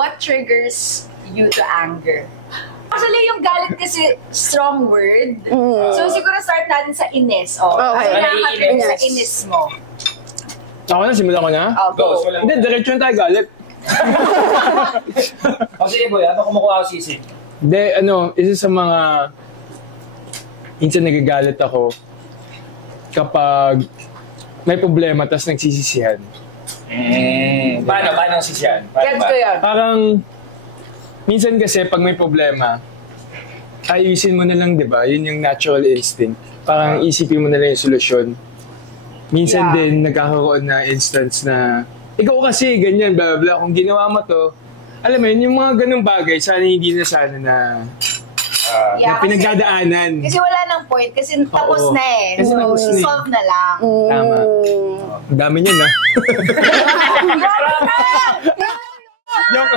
what triggers you to anger? Actually, yung galit kasi strong word. So, siguro start natin sa inis. Okay. Nakaka-trigger sa inis mo. Ako na, simulan ko na? Go. Hindi, diretso na tayo galit. Sige boy, ano kumukuha ako sisig? Hindi, isa sa mga... Minsan nagagalit ako kapag may problema tapos nagsisisihan. Paano ang sisyan? Gets ko yun. Parang... Minsan kasi pag may problema, ayusin mo na lang, di ba? Yun yung natural instinct. Parang isipin mo na lang yung solusyon. Minsan din, nagkakaroon na instance na, ikaw kasi, ganyan, blah, blah, kung ginawa mo to, alam mo yun, yung mga ganung bagay, sana hindi na na pinagdadaanan. Kasi wala nang point, kasi tapos na eh. Kasi tapos na eh. Solve na lang. Tama. Ang dami niyan, ha? Joke